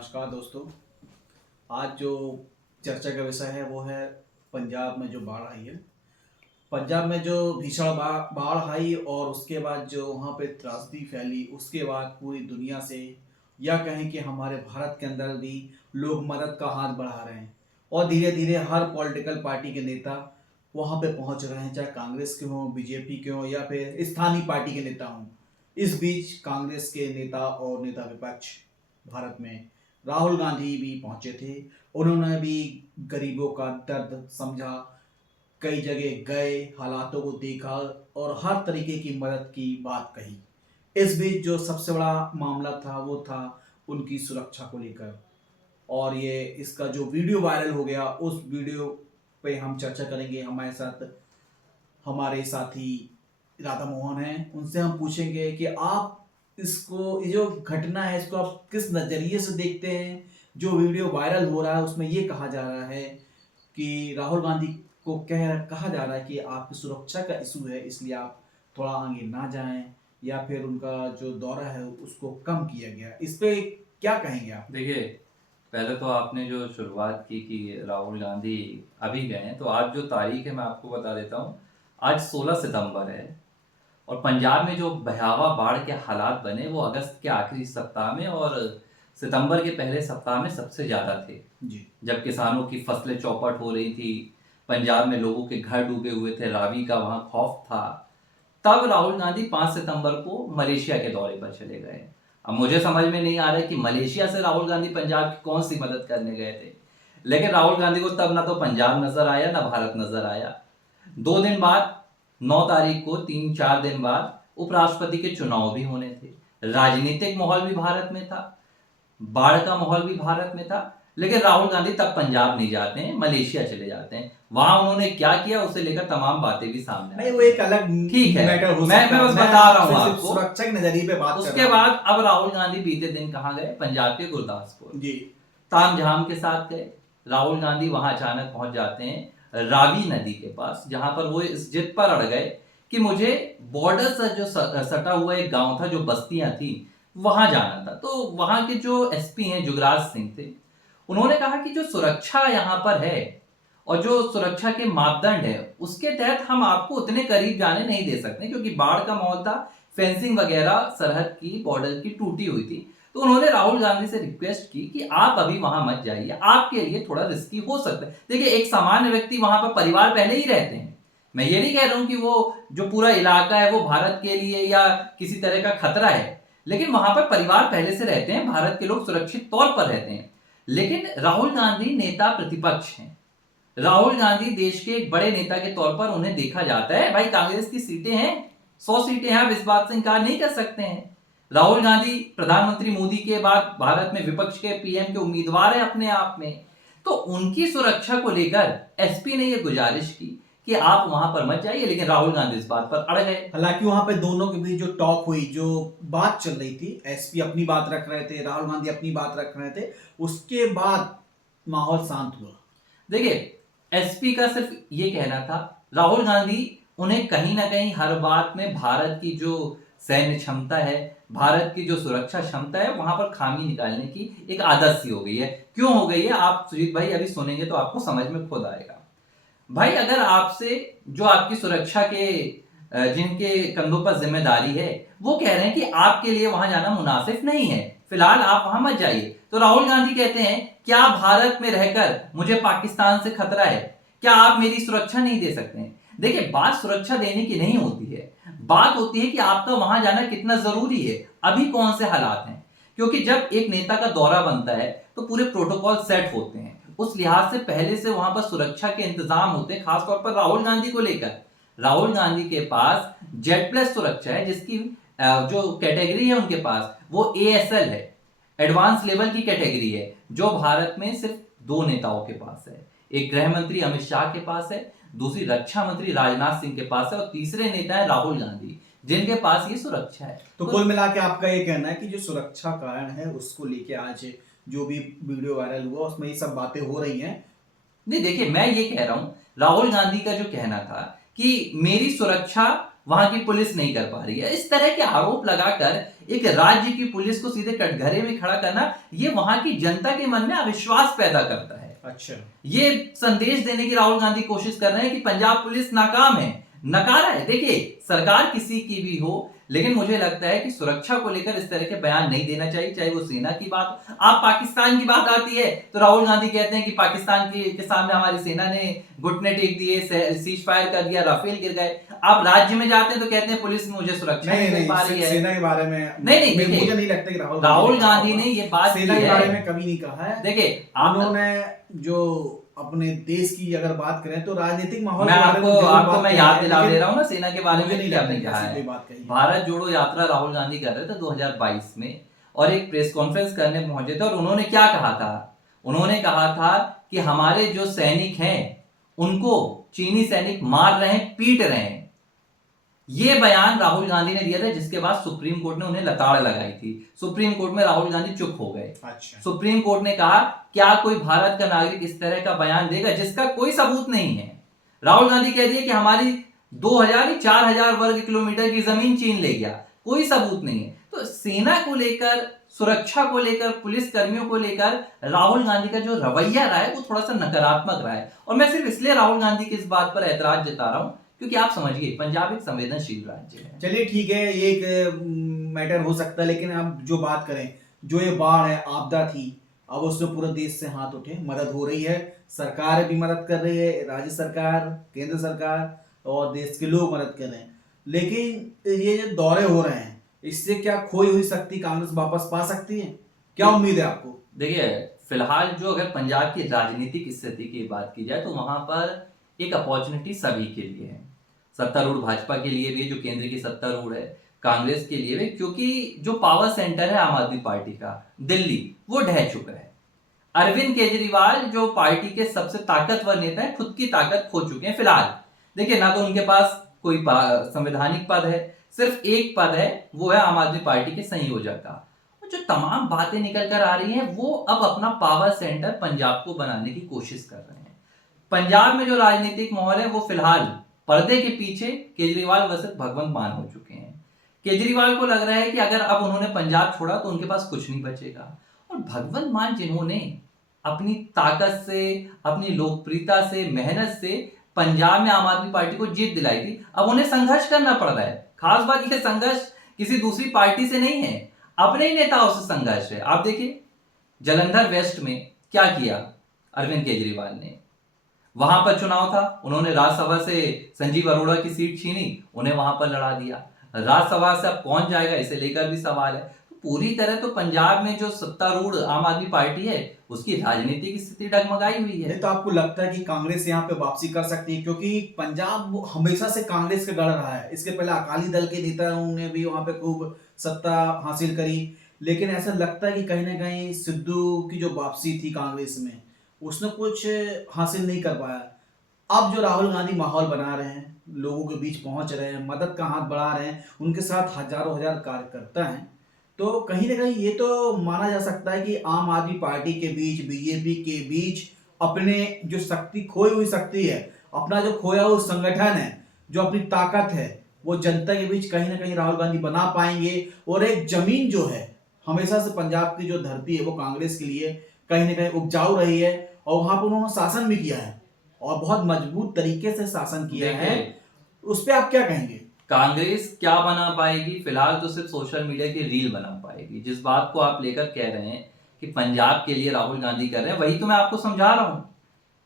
नमस्कार दोस्तों। आज जो चर्चा का विषय है वो है पंजाब में जो बाढ़ आई है। पंजाब में जो भीषण बाढ़ आई और उसके बाद जो वहाँ पे त्रासदी फैली, उसके बाद पूरी दुनिया से या कहें कि हमारे भारत के अंदर भी लोग मदद का हाथ बढ़ा रहे हैं और धीरे धीरे हर पॉलिटिकल पार्टी के नेता वहाँ पे पहुँच रहे हैं, चाहे कांग्रेस के हों, बीजेपी के हों या फिर स्थानीय पार्टी के नेता हों। इस बीच कांग्रेस के नेता और नेता विपक्ष भारत में राहुल गांधी भी पहुंचे थे। उन्होंने भी गरीबों का दर्द समझा, कई जगह गए, हालातों को देखा और हर तरीके की मदद की बात कही। इस बीच जो सबसे बड़ा मामला था वो था उनकी सुरक्षा को लेकर, और ये इसका जो वीडियो वायरल हो गया उस वीडियो पे हम चर्चा करेंगे। हमारे साथ हमारे साथी राधा मोहन हैं, उनसे हम पूछेंगे कि आप इसको, ये जो घटना है इसको आप किस नज़रिए से देखते हैं। जो वीडियो वायरल हो रहा है उसमें ये कहा जा रहा है कि राहुल गांधी को कहा जा रहा है कि आपकी सुरक्षा का इशू है, इसलिए आप थोड़ा आगे ना जाएं, या फिर उनका जो दौरा है उसको कम किया गया। इस पे क्या कहेंगे आप? देखिए, पहले तो आपने जो शुरुआत की कि राहुल गांधी अभी गए हैं, तो आज जो तारीख है मैं आपको बता देता हूँ। आज 16 सितंबर है और पंजाब में जो भयावह बाढ़ के हालात बने वो अगस्त के आखिरी सप्ताह में और सितंबर के पहले सप्ताह में सबसे ज़्यादा थे जी। जब किसानों की फसलें चौपट हो रही थी, पंजाब में लोगों के घर डूबे हुए थे, रावी का वहाँ खौफ था। तब राहुल गांधी 5 सितंबर को मलेशिया के दौरे पर चले गए। अब मुझे समझ में नहीं आ रहा है कि मलेशिया से राहुल गांधी पंजाब की कौन सी मदद करने गए थे, लेकिन राहुल गांधी को तब ना तो पंजाब नजर आया ना भारत नजर आया। 2 दिन बाद 9 तारीख को 3-4 दिन बाद उपराष्ट्रपति के चुनाव भी होने थे, राजनीतिक माहौल भी भारत में था, बाढ़ का माहौल भी भारत में था, लेकिन राहुल गांधी तब पंजाब नहीं जाते हैं, मलेशिया चले जाते हैं। वहां उन्होंने क्या किया उसे लेकर तमाम बातें भी सामने नहीं, वो एक अलग ठीक है, मैटर हो मैं सकता है। बस बता रहा हूँ सिर्फ आपको। सुरक्षा के नजरिए पे बात कर उसके रहा बाद अब राहुल गांधी बीते दिन कहाँ गए? पंजाब के गुरदासपुर हूँ। जी। तामझाम के साथ गए। राहुल गांधी वहां अचानक पहुंच जाते हैं रावी नदी के पास, जहां पर वो इस जिद पर अड़ गए कि मुझे बॉर्डर से जो सटा हुआ एक गांव था, जो बस्तियां थी, वहां जाना था। तो वहां के जो एसपी हैं जुगराज सिंह थे, उन्होंने कहा कि जो सुरक्षा यहाँ पर है और जो सुरक्षा के मापदंड है उसके तहत हम आपको उतने करीब जाने नहीं दे सकते, क्योंकि बाढ़ का माहौल था, फेंसिंग वगैरह सरहद की, बॉर्डर की टूटी हुई थी। तो उन्होंने राहुल गांधी से रिक्वेस्ट की कि आप अभी वहां मत जाइए, आपके लिए थोड़ा रिस्की हो सकता है। देखिए, एक सामान्य व्यक्ति वहां पर परिवार पहले ही रहते हैं, मैं ये नहीं कह रहा हूं कि वो जो पूरा इलाका है वो भारत के लिए या किसी तरह का खतरा है, लेकिन वहां पर परिवार पहले से रहते हैं, भारत के लोग सुरक्षित तौर पर रहते हैं। लेकिन राहुल गांधी नेता प्रतिपक्ष हैं, राहुल गांधी देश के एक बड़े नेता के तौर पर उन्हें देखा जाता है। भाई, कांग्रेस की सीटें हैं, 100 सीटें हैं, आप इस बात से इनकार नहीं कर सकते हैं। राहुल गांधी प्रधानमंत्री मोदी के बाद भारत में विपक्ष के पीएम के उम्मीदवार है अपने आप में। तो उनकी सुरक्षा को लेकर एसपी ने यह गुजारिश की कि आप वहां पर मत जाइए, लेकिन राहुल गांधी इस बात पर अड़ गए। हालांकि वहां पे दोनों के बीच जो टॉक हुई, जो बात चल रही थी, एसपी अपनी बात रख रहे थे, राहुल गांधी अपनी बात रख रहे थे, उसके बाद माहौल शांत हुआ। देखिए, एसपी का सिर्फ ये कहना था, राहुल गांधी उन्हें कहीं ना कहीं हर बात में भारत की जो सैन्य क्षमता है, भारत की जो सुरक्षा क्षमता है, वहां पर खामी निकालने की एक आदत सी हो गई है। क्यों हो गई है, आप सुजीत भाई अभी सुनेंगे तो आपको समझ में खुद आएगा। भाई, अगर आपसे जो आपकी सुरक्षा के जिनके कंधों पर जिम्मेदारी है वो कह रहे हैं कि आपके लिए वहां जाना मुनासिब नहीं है, फिलहाल आप वहां मत जाइए, तो राहुल गांधी कहते हैं क्या भारत में रहकर मुझे पाकिस्तान से खतरा है, क्या आप मेरी सुरक्षा नहीं दे सकते हैं? देखिए, बात सुरक्षा देने की नहीं होती है, बात होती है कि आपका वहां जाना कितना जरूरी है, अभी कौन से हालात हैं। क्योंकि जब एक नेता का दौरा बनता है तो पूरे प्रोटोकॉल सेट होते हैं, उस लिहाज से पहले से वहां पर सुरक्षा के इंतजाम होते हैं, खासतौर पर राहुल गांधी को लेकर। राहुल गांधी के पास जेड प्लस सुरक्षा है, जिसकी जो कैटेगरी है उनके पास वो एएसएल है, एडवांस लेवल की कैटेगरी है, जो भारत में सिर्फ 2 नेताओं के पास है। एक गृह मंत्री अमित शाह के पास है, दूसरी रक्षा मंत्री राजनाथ सिंह के पास है, और तीसरे नेता है राहुल गांधी, जिनके पास ये सुरक्षा है। तो कुल मिला के आपका ये कहना है कि जो सुरक्षा कारण है उसको लेके आज जो भी वीडियो वायरल हुआ उसमें ये सब बातें हो रही हैं। नहीं, देखिए, मैं ये कह रहा हूं, राहुल गांधी का जो कहना था कि मेरी सुरक्षा वहां की पुलिस नहीं कर पा रही है। इस तरह के आरोप लगाकर एक राज्य की पुलिस को सीधे कटघरे में खड़ा करना, ये वहां की जनता के मन में अविश्वास पैदा करता है। अच्छा, ये संदेश देने की राहुल गांधी कोशिश कर रहे हैं कि पंजाब पुलिस नाकाम है, नकारा है। देखिए, सरकार किसी की भी हो, लेकिन मुझे लगता है कि सुरक्षा को लेकर इस तरह के बयान नहीं देना चाहिए, चाहे वो सेना की बात। आप पाकिस्तान की बात आती है तो राहुल गांधी कहते हैं कि पाकिस्तान के सामने हमारी सेना ने घुटने टेक दिए, सीज फायर कर दिया, राफेल गिर गए। आप राज्य में जाते हैं तो कहते हैं पुलिस मुझे सुरक्षा नहीं दे पा रही है। सेना के बारे में नहीं, मुझे नहीं लगता कि राहुल गांधी ने ये बात सेना के बारे में कभी नहीं कहा है। देखिए, उन्होंने जो अपने देश की अगर बात करें तो राजनीतिक माहौल मैं आपको मैं याद दिला दे रहा हूँ ना सेना के बारे में नहीं क्या नहीं कहा है। भारत जोड़ो यात्रा राहुल गांधी कर रहे थे 2022 में, और एक प्रेस कॉन्फ्रेंस करने पहुंचे थे, और उन्होंने क्या कहा था? उन्होंने कहा था कि हमारे जो सैनिक हैं उनको चीनी सैनिक मार रहे हैं, पीट रहे हैं। ये बयान राहुल गांधी ने दिया था, जिसके बाद सुप्रीम कोर्ट ने उन्हें लताड़ लगाई थी। सुप्रीम कोर्ट में राहुल गांधी चुप हो गए। अच्छा। सुप्रीम कोर्ट ने कहा, क्या कोई भारत का नागरिक इस तरह का बयान देगा जिसका कोई सबूत नहीं है? राहुल गांधी कह दिए कि हमारी 2000 4000 वर्ग किलोमीटर की जमीन चीन ले गया, कोई सबूत नहीं है। तो सेना को लेकर, सुरक्षा को लेकर, पुलिस कर्मियों को लेकर राहुल गांधी का जो रवैया रहा है वो थोड़ा सा नकारात्मक रहा है। और मैं सिर्फ इसलिए राहुल गांधी की इस बात पर ऐतराज जता रहा हूं क्योंकि आप समझिए, पंजाब एक संवेदनशील राज्य है। चलिए ठीक है, ये एक मैटर हो सकता है, लेकिन अब जो बात करें, जो ये बाढ़ है, आपदा थी, अब उसमें पूरे देश से हाथ उठे, मदद हो रही है, सरकार भी मदद कर रही है, राज्य सरकार, केंद्र सरकार और देश के लोग मदद कर रहे हैं। लेकिन ये जो दौरे हो रहे हैं, इससे क्या खोई हुई शक्ति कांग्रेस वापस पा सकती है? क्या उम्मीद है आपको? देखिए, फिलहाल जो अगर पंजाब की राजनीतिक स्थिति की बात की जाए तो वहां पर एक अपॉर्चुनिटी सभी के लिए है। सत्तारूढ़ भाजपा के लिए भी, जो केंद्र की सत्तारूढ़ है, कांग्रेस के लिए भी, क्योंकि जो पावर सेंटर है आम आदमी पार्टी का दिल्ली, वो ढह चुका है। अरविंद केजरीवाल जो पार्टी के सबसे ताकतवर नेता है, खुद की ताकत खो चुके हैं फिलहाल। देखिए, ना तो उनके पास कोई संवैधानिक पद है, सिर्फ एक पद है, वो है आम आदमी पार्टी के संयोजक का। जो तमाम बातें निकल कर आ रही हैं, वो अब अपना पावर सेंटर पंजाब को बनाने की कोशिश कर रहे हैं। पंजाब में जो राजनीतिक माहौल है वो फिलहाल पर्दे के पीछे केजरीवाल वर्सेस भगवंत मान हो चुके हैं। केजरीवाल को लग रहा है कि अगर अब उन्होंने पंजाब छोड़ा तो उनके पास कुछ नहीं बचेगा, और भगवंत मान जिन्होंने अपनी ताकत से, अपनी लोकप्रियता से, मेहनत से पंजाब में आम आदमी पार्टी को जीत दिलाई थी, अब उन्हें संघर्ष करना पड़ रहा है। खास बात यह, संघर्ष किसी दूसरी पार्टी से नहीं है, अपने ही नेताओं से संघर्ष है। आप देखिए, जालंधर वेस्ट में क्या किया अरविंद केजरीवाल ने। वहां पर चुनाव था, उन्होंने राज्यसभा से संजीव अरोड़ा की सीट छीनी, उन्हें वहां पर लड़ा दिया। राज्यसभा से अब कौन जाएगा, इसे लेकर भी सवाल है। तो पूरी तरह तो पंजाब में जो सत्तारूढ़ आम आदमी पार्टी है, उसकी राजनीतिक स्थिति डगमगाई हुई है। तो आपको लगता है कि कांग्रेस यहाँ पे वापसी कर सकती है? क्योंकि पंजाब हमेशा से कांग्रेस का गढ़ रहा है। इसके पहले अकाली दल के नेताओं ने भी वहां पे खूब सत्ता हासिल करी, लेकिन ऐसा लगता है कि कहीं ना कहीं सिद्धू की जो वापसी थी कांग्रेस में, उसने कुछ हासिल नहीं कर पाया। अब जो राहुल गांधी माहौल बना रहे हैं, लोगों के बीच पहुंच रहे हैं, मदद का हाथ बढ़ा रहे हैं, उनके साथ हजारों हजार कार्यकर्ता हैं, तो कहीं ना कहीं ये तो माना जा सकता है कि आम आदमी पार्टी के बीच, बीजेपी के बीच अपने जो शक्ति, खोई हुई शक्ति है, अपना जो खोया हुआ संगठन है, जो अपनी ताकत है, वो जनता के बीच कहीं ना कहीं राहुल गांधी बना पाएंगे। और एक जमीन जो है, हमेशा से पंजाब की जो धरती है वो कांग्रेस के लिए कहीं ना कहीं उपजाऊ रही है, और वहां पर उन्होंने शासन भी किया है और बहुत मजबूत तरीके से शासन किया है। उस पर आप क्या कहेंगे? कांग्रेस क्या बना पाएगी? फिलहाल तो सिर्फ सोशल मीडिया की रील बना पाएगी। जिस बात को आप लेकर कह रहे हैं कि पंजाब के लिए राहुल गांधी कर रहे हैं, वही तो मैं आपको समझा रहा हूं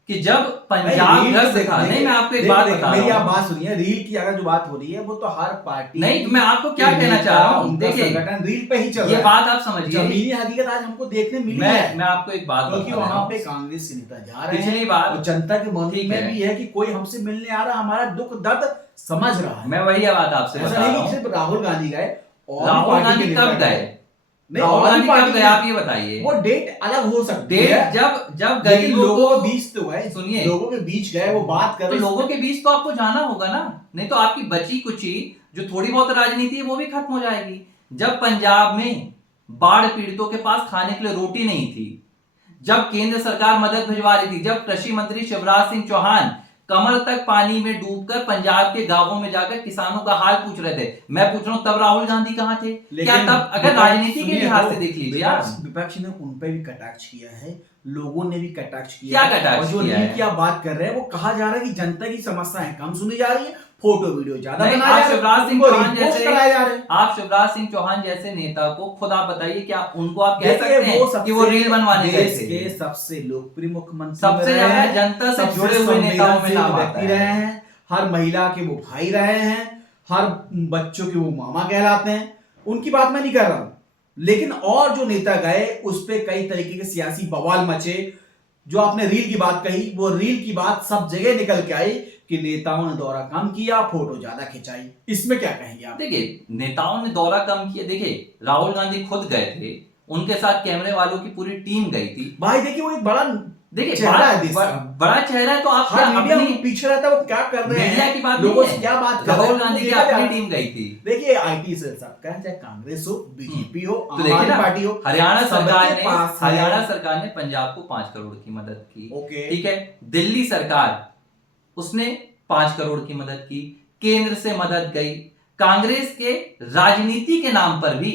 कि जब पंजाब ग्रस्त था। नहीं, मैं आपको एक बात बता रहा हूं, मेरी आप बात सुनिए। रील की अगर जो बात हो रही है, वो तो हर पार्टी, नहीं, तो मैं आपको क्या कहना चाह रहा हूं, देखिए, संगठन रील पे ही चल रहा है। ये बात आप समझिए, जमीनी हकीकत आज हमको देखने मिली है। मैं आपको एक बात क्योंकि वहां पे कांग्रेस के नेता जा रहे हैं, पिछली बार और जनता के मन में भी है कि कोई हमसे मिलने आ रहा, हमारा दुख दर्द समझ रहा है। मैं वही बात आपसे बता रहा हूं। सिर्फ राहुल गांधी गए, और राहुल गांधी कब गए? राहुल गांधी कब गए, आप ये बताइए। वो डेट अलग हो सकती है, डेट जब गरीबों लोगों के बीच तो गए, सुनिए, लोगों के बीच गए, वो बात कर तो लोगों के बीच तो आपको जाना होगा ना, नहीं तो आपकी बची कुची जो थोड़ी बहुत राजनीति है वो भी खत्म हो जाएगी। जब पंजाब में बाढ़ पीड़ितों के पास खाने के लिए रोटी नहीं थी, जब केंद्र सरकार मदद भिजवा रही थी, जब कृषि मंत्री शिवराज सिंह चौहान कमर तक पानी में डूबकर पंजाब के गांवों में जाकर किसानों का हाल पूछ रहे थे। मैं पूछ रहा हूं तब राहुल गांधी कहां थे? क्या तब, अगर राजनीति के लिहाज से देख लीजिए आप, विपक्ष ने उन पे भी कटाक्ष किया है, लोगों ने भी कटाक्ष किया क्या है। कटाक्ष और जो किया लीग है? की आप बात कर रहे हैं वो कहा जा रहा है कि जनता की समस्याएं कम सुनी जा रही है, फोटो वीडियो ज्यादा नहीं, बनाए आप जा रहे शिवराज हैं, सिंह उनको चौहान repost जैसे कराए जा रहे हैं। आप शिवराज सिंह चौहान जैसे नेता को खुद आप बताइए, क्या उनको आप कह देखिए, सकते हैं कि वो रील बनवाने गए देश थे? के सबसे लोकप्रिय मुख्यमंत्री सबसे रहे ज्यादा हैं, जनता से सबसे जुड़े हुए नेताओं में नाम आता व्यक्ति रहे है। हैं, हर महिला के वो भाई रहे हैं, हर बच्चों के वो मामा कहलाते हैं। उनकी बात मैं नहीं कर रहा हूं, लेकिन और जो नेता गए उस पे कई तरीके के सियासी बवाल मचे। जो आपने रील की बात कही, वो रील की बात सब जगह निकल के आई कि नेताओं ने दौरा कम किया, फोटो ज्यादा खिंचाई। इसमें क्या कहेंगे आप? देखिए, नेताओं ने दौरा कम किया, देखिए राहुल गांधी खुद गए थे, उनके साथ कैमरे वालों की पूरी टीम गई थी। भाई देखिए, वो एक बड़ा देखिए चेहरा है देश का। बड़ा चेहरा है, तो आप क्या हर मीडिया अपनी उनको पीछे रहता है, वो क्या कर रहे मीडिया हैं, की बात लोगों नहीं से है, क्या बात कर रहे हैं, राहुल गांधी की देखा अपनी जाए। टीम गई थी। देखिए, आईटी सेल सबका है, चाहे कांग्रेस हो, बीजेपी हो, तो आम देखिए आदमी ना, पार्टी हो, हरियाणा सरकार सबके ने पास है। हरियाणा सरकार ने पंजाब को 5 करोड़ की मदद की। ओके। ठीक है, दिल्ली सरकार उसने 5 करोड़ की मदद की, केंद्र से मदद गई। कांग्रेस के राजनीति के नाम पर भी,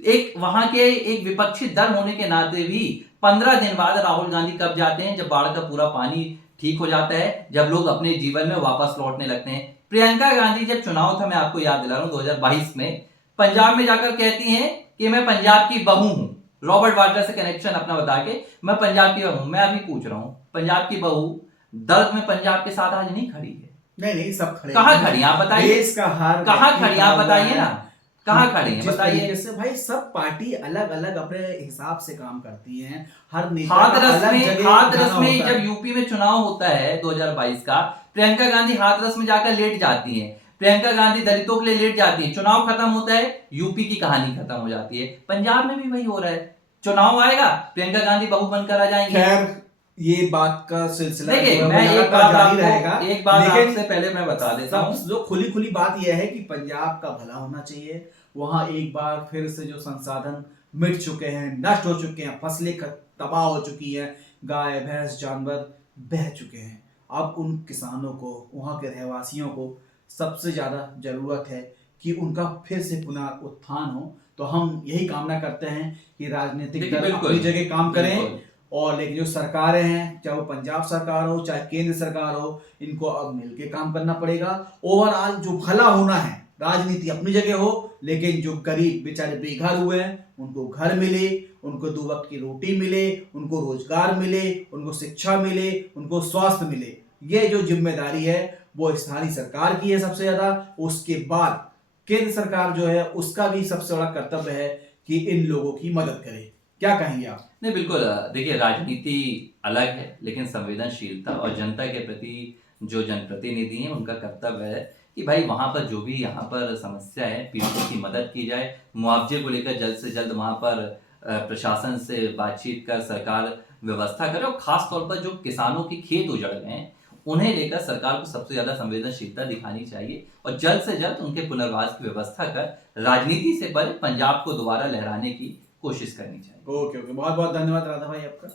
एक वहां के एक विपक्षी दल होने के नाते भी 15 दिन बाद राहुल गांधी कब जाते हैं? जब बाढ़ का पूरा पानी ठीक हो जाता है, जब लोग अपने जीवन में वापस लौटने लगते हैं। प्रियंका गांधी जब चुनाव था, मैं आपको याद दिला रहा हूं 2022 में, पंजाब में जाकर कहती हैं कि मैं पंजाब की बहू हूं, रॉबर्ट वाड्रा से कनेक्शन अपना बता के, मैं पंजाब की बहू हूं। मैं अभी पूछ रहा हूं, पंजाब की बहू दर्द में पंजाब के साथ आज नहीं खड़ी है? नहीं, सब खड़े कहां हैं। खड़ी आप बताइए? देश का हर कहां व्यक्ति खड़ी आप खड़ा बताइए है। ना, कहां खड़ी है जिस बताइए? तरीके से भाई सब पार्टी अलग अलग अपने हिसाब से काम करती हैं, हर नेता हाथरस का अलग में जगह हाथरस जाना में होता है। जब यूपी में चुनाव होता है 2022 का, प्रियंका गांधी हाथरस में जाकर लेट जाती हैं। प्रियंका गांधी दलितों के लिए लेट जाती है। चुनाव खत्म होता है, यूपी की कहानी खत्म हो जाती है। पंजाब में भी वही हो रहा है, चुनाव आएगा, प्रियंका गांधी बहू बनकर आ जाएंगे। खैर, ये बात का सिलसिला देखिए, जो है मैं वो एक लगातार बात जारी आपको रहेगा। एक बात लेकिन आपसे पहले मैं बता देता हूं, जो खुली खुली बात यह है कि पंजाब का भला होना चाहिए। वहां एक बार फिर से जो संसाधन मिट चुके हैं, नष्ट हो चुके हैं, फसलें तबाह हो चुकी हैं, गाय भैंस जानवर बह चुके हैं। अब उन किसानों को, वहां के रहवासियों को सबसे ज्यादा जरूरत है कि उनका फिर से पुनरुत्थान हो। तो हम यही कामना करते हैं कि राजनीतिक देखिए, दल बिल्कुल, अपनी जगह काम करें, बिल्कुल। और लेकिन जो सरकारें हैं, चाहे वो पंजाब सरकार हो चाहे केंद्र सरकार हो, इनको अब मिलके काम करना पड़ेगा। ओवरऑल जो भला होना है, राजनीति अपनी जगह हो, लेकिन जो गरीब बेचारे बेघर हुए हैं उनको घर मिले, उनको 2 वक्त की रोटी मिले, उनको रोजगार मिले, उनको शिक्षा मिले, उनको स्वास्थ्य मिले। ये जो जिम्मेदारी है वो स्थानीय सरकार की है सबसे ज्यादा। उसके बाद केंद्र सरकार जो है उसका भी सबसे बड़ा कर्तव्य है कि इन लोगों की मदद करे। क्या कहेंगे आप? नहीं, बिल्कुल। देखिए, राजनीति अलग है, लेकिन संवेदनशीलता और जनता के प्रति जो जनप्रतिनिधि हैं उनका कर्तव्य है कि भाई वहां पर जो भी यहाँ पर समस्या है, पीड़ितों की मदद की जाए। मुआवजे को लेकर जल्द से जल्द वहां पर प्रशासन से बातचीत कर सरकार व्यवस्था करे, और खास तौर पर जो किसानों के खेत उजड़ गए हैं उन्हें लेकर सरकार को सबसे ज्यादा संवेदनशीलता दिखानी चाहिए, और जल्द से जल्द उनके पुनर्वास की व्यवस्था कर राजनीति से परे पंजाब को दोबारा लहराने की कोशिश करनी चाहिए। ओके, बहुत बहुत धन्यवाद राधा भाई आपका।